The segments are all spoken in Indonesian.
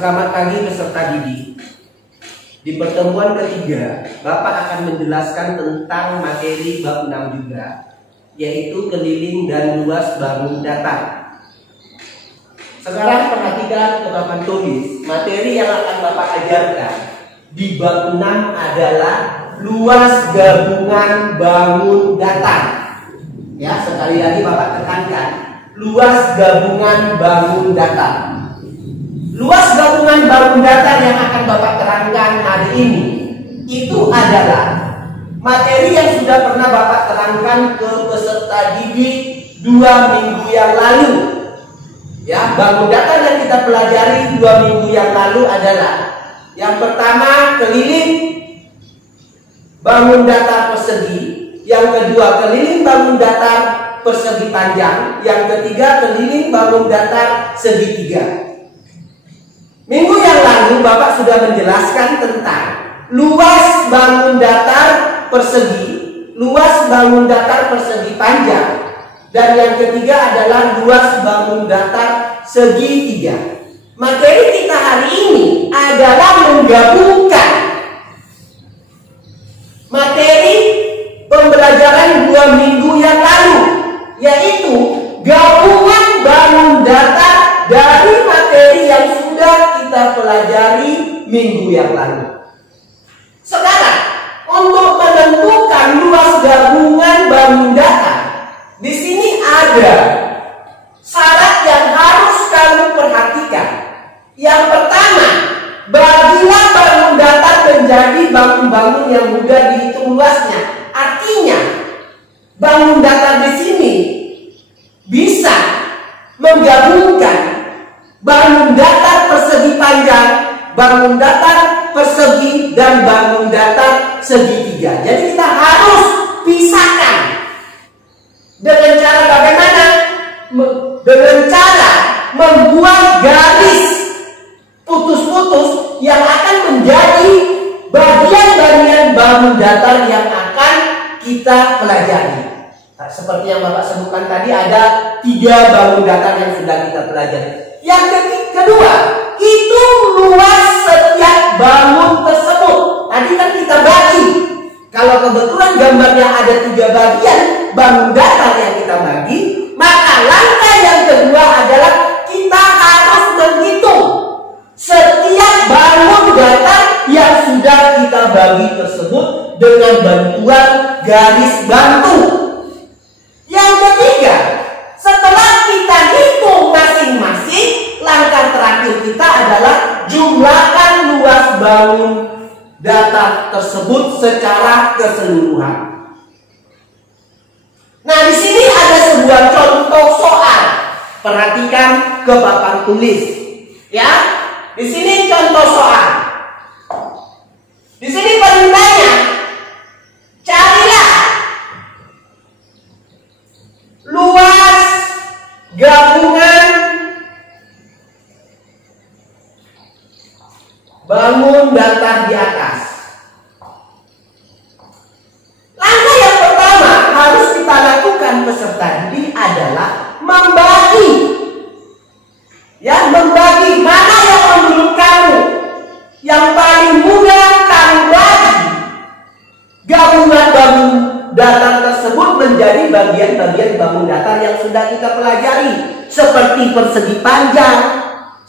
Selamat pagi peserta didik. Di pertemuan ketiga, Bapak akan menjelaskan tentang materi bab 6 juga, yaitu keliling dan luas bangun datar. Sekarang perhatikan ke papan tulis. Materi yang akan Bapak ajarkan di bab 6 adalah luas gabungan bangun datar. Ya, sekali lagi Bapak tekankan, luas gabungan bangun datar. Luas gabungan bangun datar yang akan Bapak terangkan hari ini itu adalah materi yang sudah pernah Bapak terangkan ke peserta didik 2 minggu yang lalu. Ya, bangun datar yang kita pelajari 2 minggu yang lalu adalah yang pertama keliling bangun datar persegi, yang kedua keliling bangun datar persegi panjang, yang ketiga keliling bangun datar segitiga. Minggu yang lalu Bapak sudah menjelaskan tentang luas bangun datar persegi, luas bangun datar persegi panjang, dan yang ketiga adalah luas bangun datar segitiga. Materi kita hari ini adalah menggabungkan materi pembelajaran 2 minggu yang lalu, yaitu gabungan bangun datar dari materi yang sudah kita pelajari minggu yang lalu. Sekarang untuk menentukan luas gabungan bangun datar, di sini ada syarat yang harus kamu perhatikan. Yang pertama, bagilah bangun datar menjadi bangun-bangun yang mudah dihitung luasnya. Artinya, bangun datar di sini bisa menggabungkan bangun datar persegi panjang, bangun datar persegi, dan bangun datar segitiga. Jadi kita harus pisahkan. Dengan cara bagaimana? Dengan cara membuat garis putus-putus yang akan menjadi bagian-bagian bangun datar yang akan kita pelajari. Seperti yang Bapak sebutkan tadi, ada 3 bangun datar yang sudah kita pelajari. Yang kedua, hitung luas setiap bangun tersebut. Tadi kan kita bagi. Kalau kebetulan gambarnya ada 3 bagian bangun datar yang kita bagi, maka langkah yang kedua adalah kita harus menghitung setiap bangun datar yang sudah kita bagi tersebut dengan bantuan garis bantu. Yang ketiga, setelah kita hitung masing-masing, langkah terakhir kita adalah jumlahkan luas bangun datar tersebut secara keseluruhan. Nah, di sini ada sebuah contoh soal. Perhatikan ke papan tulis. Ya, di sini contoh soal. Di sini perintahnya, carilah luas gabungan bangun datar di atas. Langkah yang pertama harus kita lakukan peserta didik adalah membagi. Ya, membagi mana yang menurut kamu yang paling mudah kamu bagi gabungan bangun datar tersebut menjadi bagian-bagian bangun datar yang sudah kita pelajari, seperti persegi panjang,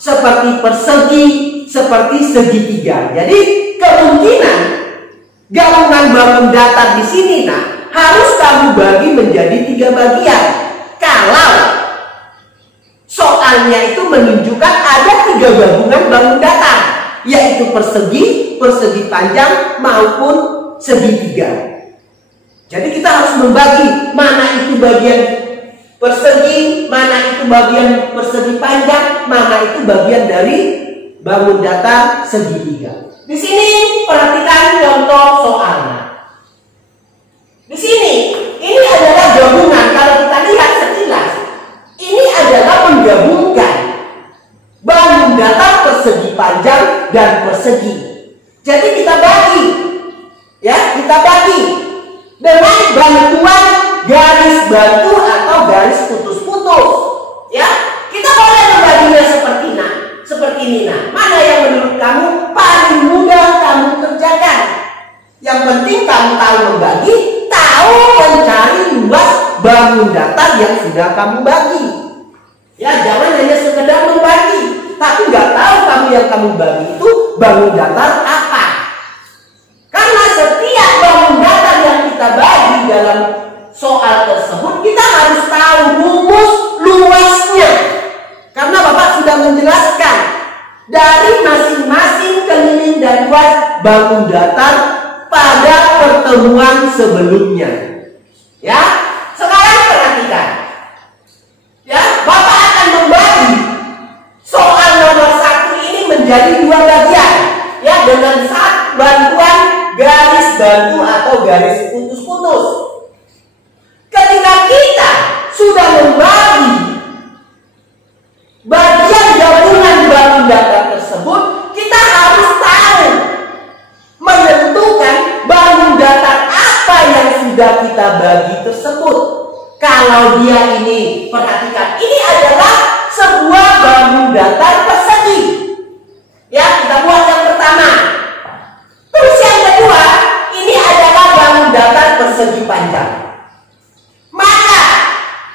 seperti persegi, seperti segitiga. Jadi kemungkinan gabungan bangun datar di sini harus kamu bagi menjadi 3 bagian. Kalau soalnya itu menunjukkan ada 3 gabungan bangun datar, yaitu persegi, persegi panjang maupun segitiga. Jadi kita harus membagi mana itu bagian persegi, mana itu bagian persegi panjang, mana itu bagian dari bangun datar segitiga. Di sini perhatikan contoh soalnya. Di sini ini adalah gabungan. Kalau kita lihat sekilas, ini adalah menggabungkan bangun datar persegi panjang dan persegi. Jadi kita bagi, ya, kita bagi dengan bantuan garis bantu atau garis putus-putus. Ya, kita boleh membaginya seperti ini. Mana luas bangun datar yang sudah kamu bagi. Ya, jangan hanya sekedar membagi, tapi nggak tahu kamu yang kamu bagi itu bangun datar apa. Karena setiap bangun datar yang kita bagi dalam soal tersebut, kita harus tahu rumus luasnya. Karena Bapak sudah menjelaskan dari masing-masing keliling dan luas bangun datar pada pertemuan sebelumnya. Ya, sekarang perhatikan. Ya, Bapak akan membagi soal nomor 1 ini menjadi 2 bagian. Ya, dengan bantuan garis bantu atau garis putus-putus. Ketika kita sudah membagi bagian gabungan bangun datar tersebut, kita harus tahu menentukan bangun datar apa yang sudah kita bagi tersebut. Kalau dia ini, perhatikan, ini adalah sebuah bangun datar persegi. Ya, kita buat yang pertama. Terus yang kedua, ini adalah bangun datar persegi panjang. Maka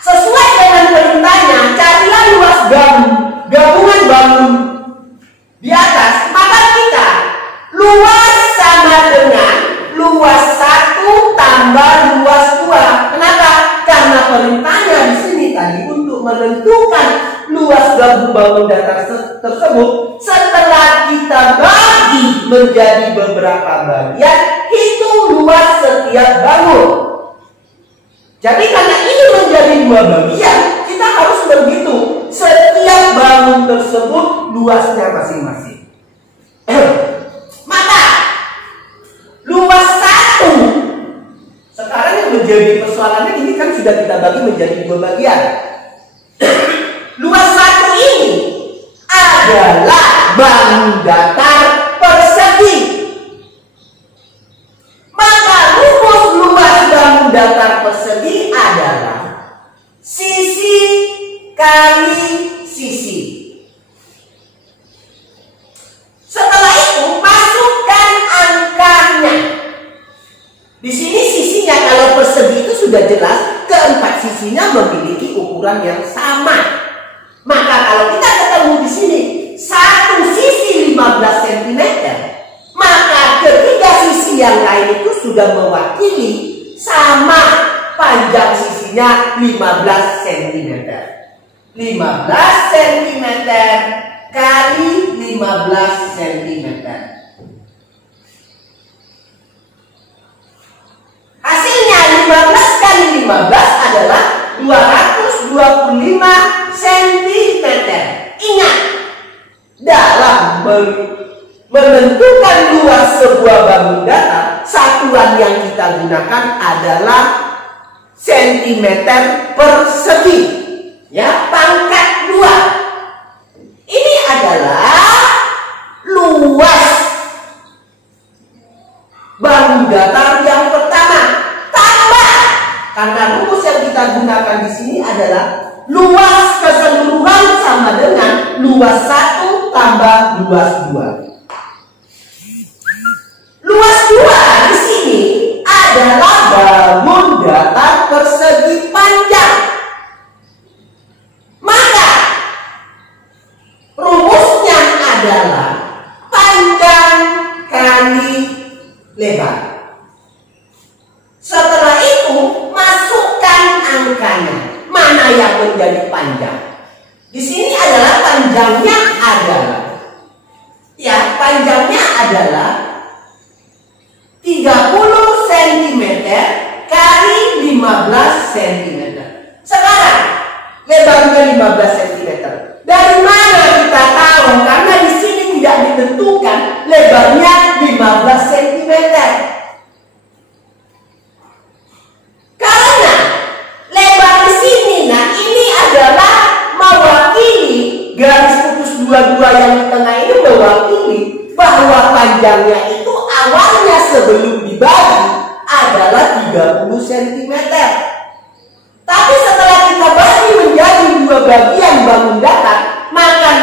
sesuai dengan perintahnya, carilah luas gabungan bangun di atas. Maka kita luas sama dengan luas 1 tambah luas 2. Kenapa? Karena perintahnya di sini tadi untuk menentukan luas bangun datar tersebut, setelah kita bagi menjadi beberapa bagian, hitung luas setiap bangun. Jadi karena ini menjadi 2 bagian, kita harus menghitung setiap bangun tersebut luasnya masing-masing. Maka luas 1 sekarang yang menjadi persoalannya, ini kan sudah kita bagi menjadi 2 bagian. Luas 1 ini adalah bangun datar persegi. Maka rumus luas bangun datar persegi adalah sisi kali sisi. Setelah itu masukkan angkanya. Di sini sisinya, kalau persegi itu sudah jelas, keempat sisinya memiliki ukuran yang sama. Maka kalau kita ketemu di sini satu sisi 15 cm, maka ketiga sisi yang lain itu sudah mewakili sama panjang sisinya 15 cm. 15 cm kali 15 cm. Hasilnya 15 kali 15 adalah 225 cm. Ingat, dalam menentukan luas sebuah bangun datar, satuan yang kita gunakan adalah centimeter persegi. Ya, pangkat 2. Ini adalah luas bangun datar yang pertama. Tambah, karena rumus yang kita gunakan di sini adalah luas keseluruhan sama dengan luas 1 tambah luas 2. Luas 2 di sini adalah bangun datar persegi panjang. Maka rumusnya adalah panjang kali lebar. Setelah itu masukkan angkanya. Mana yang menjadi panjang? Di sini adalah panjangnya adalah, ya, panjangnya adalah 30 cm kali 15 cm. Sekarang lebarnya 15 cm. Dari mana kita tahu? Karena di sini tidak ditentukan lebarnya 15 cm. Karena lebar di sini, nah ini adalah mewakili garis putus dua-dua yang di tengah ini, mewakili bahwa panjangnya itu awalnya sebelum dibagi adalah 30 cm. Tapi setelah kita bagi menjadi 2 bagian bangun datar, maka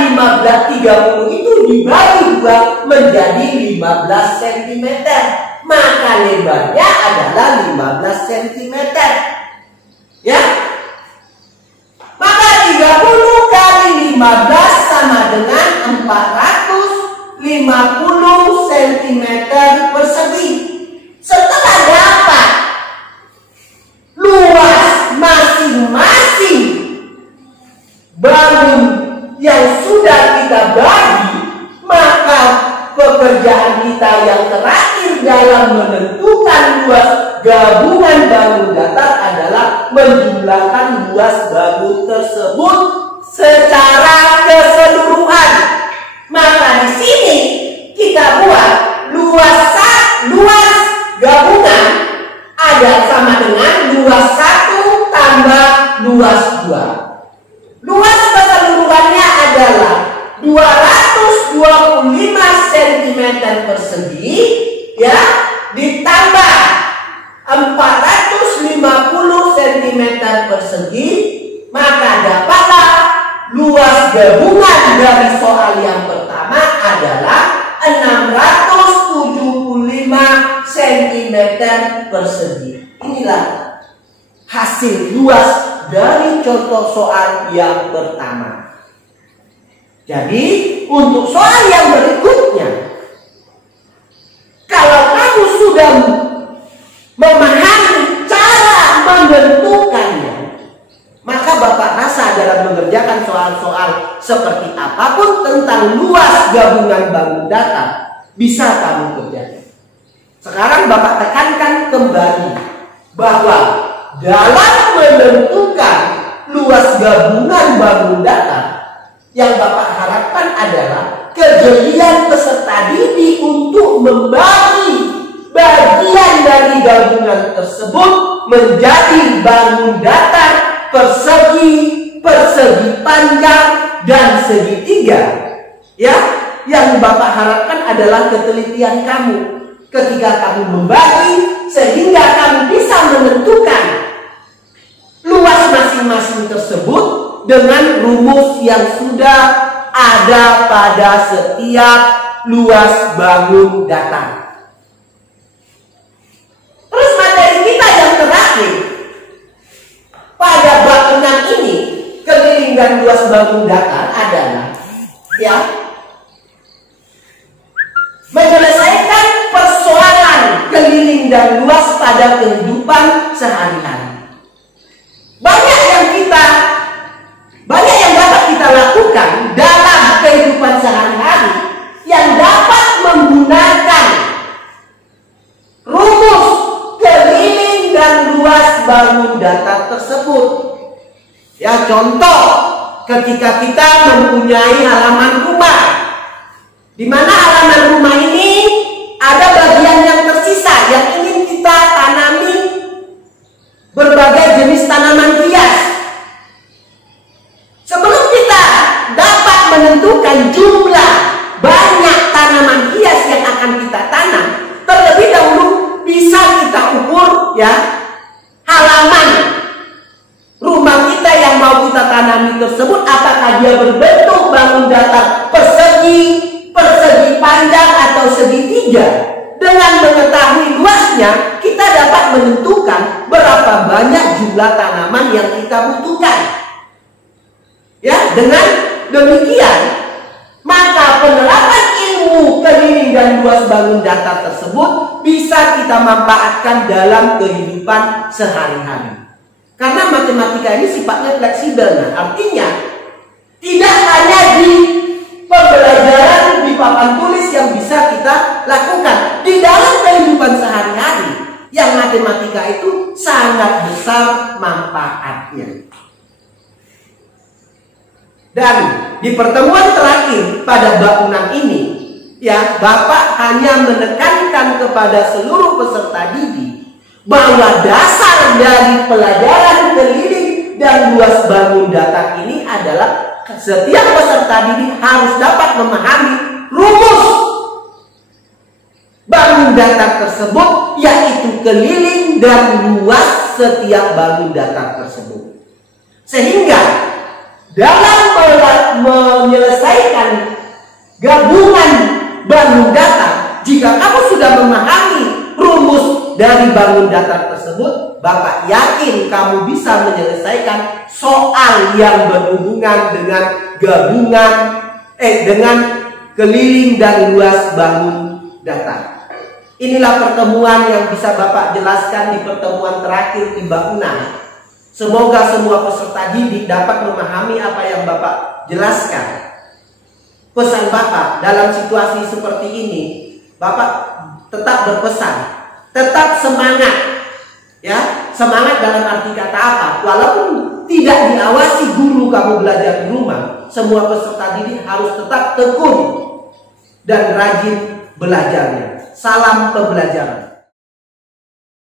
30 itu dibagi 2 menjadi 15 cm. Maka lebarnya adalah 15 cm. Ya. Maka 30 kali 15 sama dengan 450 cm persegi. Setelah dapat luas masing-masing bangun yang sudah kita bagi, maka pekerjaan kita yang terakhir dalam menentukan luas gabungan bangun datar adalah menjumlahkan luas bangun tersebut secara keseluruhan. Maka di sini kita buat luas gabungan ada sama dengan luas 1 tambah luas 2. Luas keseluruhannya adalah 225 cm persegi, ya, ditambah 450 cm persegi, maka dapatlah luas gabungan dari soal yang pertama adalah 675 cm persegi. Inilah hasil luas dari contoh soal yang pertama. Jadi untuk soal yang berikutnya, kalau kamu sudah memahami cara menentukannya, maka Bapak rasa dalam mengerjakan soal-soal seperti apapun tentang luas gabungan bangun datar bisa kamu kerjakan. Sekarang Bapak tekankan kembali bahwa dalam menentukan luas gabungan bangun datar, yang Bapak harapkan adalah kejelian peserta didik untuk membagi bagian dari gabungan tersebut menjadi bangun datar, persegi, persegi panjang, dan segitiga. Ya, yang Bapak harapkan adalah ketelitian kamu ketika kamu membagi sehingga kamu bisa menentukan luas masing-masing tersebut dengan rumus yang sudah ada pada setiap luas bangun datar. Terus materi kita yang terakhir pada bab 6 ini, keliling dan luas bangun datar adalah, ya, menyelesaikan persoalan keliling dan luas pada kehidupan sehari-hari. Banyak yang dapat kita lakukan dalam kehidupan sehari-hari yang dapat menggunakan rumus keliling dan luas bangun datar tersebut. Ya, contoh ketika kita mempunyai halaman rumah, di mana halaman rumah ini ada bagian yang tersisa yang ingin kita tanami berbagai jenis tanaman hias. Sebelum kita dapat menentukan jumlah banyak tanaman hias yang akan kita tanam, terlebih dahulu bisa kita ukur, ya, halaman rumah kita yang mau kita tanami tersebut, apakah dia berbentuk bangun datar persegi, persegi panjang, atau segitiga. Dengan mengetahui luasnya, kita dapat menentukan berapa banyak jumlah tanaman yang kita butuhkan. Ya, dengan demikian, maka penerapan ilmu keliling dan luas bangun datar tersebut bisa kita manfaatkan dalam kehidupan sehari-hari. Karena matematika ini sifatnya fleksibel. Nah, artinya tidak hanya di pembelajaran di papan tulis yang bisa kita lakukan, di dalam kehidupan sehari-hari yang matematika itu sangat besar manfaatnya. Dan di pertemuan terakhir pada bab 6 ini, ya, Bapak hanya menekankan kepada seluruh peserta didik bahwa dasar dari pelajaran keliling dan luas bangun datar ini adalah setiap peserta didik harus dapat memahami rumus bangun datar tersebut, yaitu keliling dan luas setiap bangun datar tersebut. Sehingga dalam menyelesaikan gabungan bangun datar, jika kamu sudah memahami rumus dari bangun datar tersebut, Bapak yakin kamu bisa menyelesaikan soal yang berhubungan dengan gabungan dengan keliling dan luas bangun datar. Inilah pertemuan yang bisa Bapak jelaskan di pertemuan terakhir di Bakuna. Semoga semua peserta didik dapat memahami apa yang Bapak jelaskan. Pesan Bapak dalam situasi seperti ini, Bapak tetap berpesan, tetap semangat. Ya, semangat dalam arti kata apa? Walaupun tidak diawasi guru kamu belajar di rumah, semua peserta didik harus tetap tekun dan rajin belajarnya. Salam pembelajaran.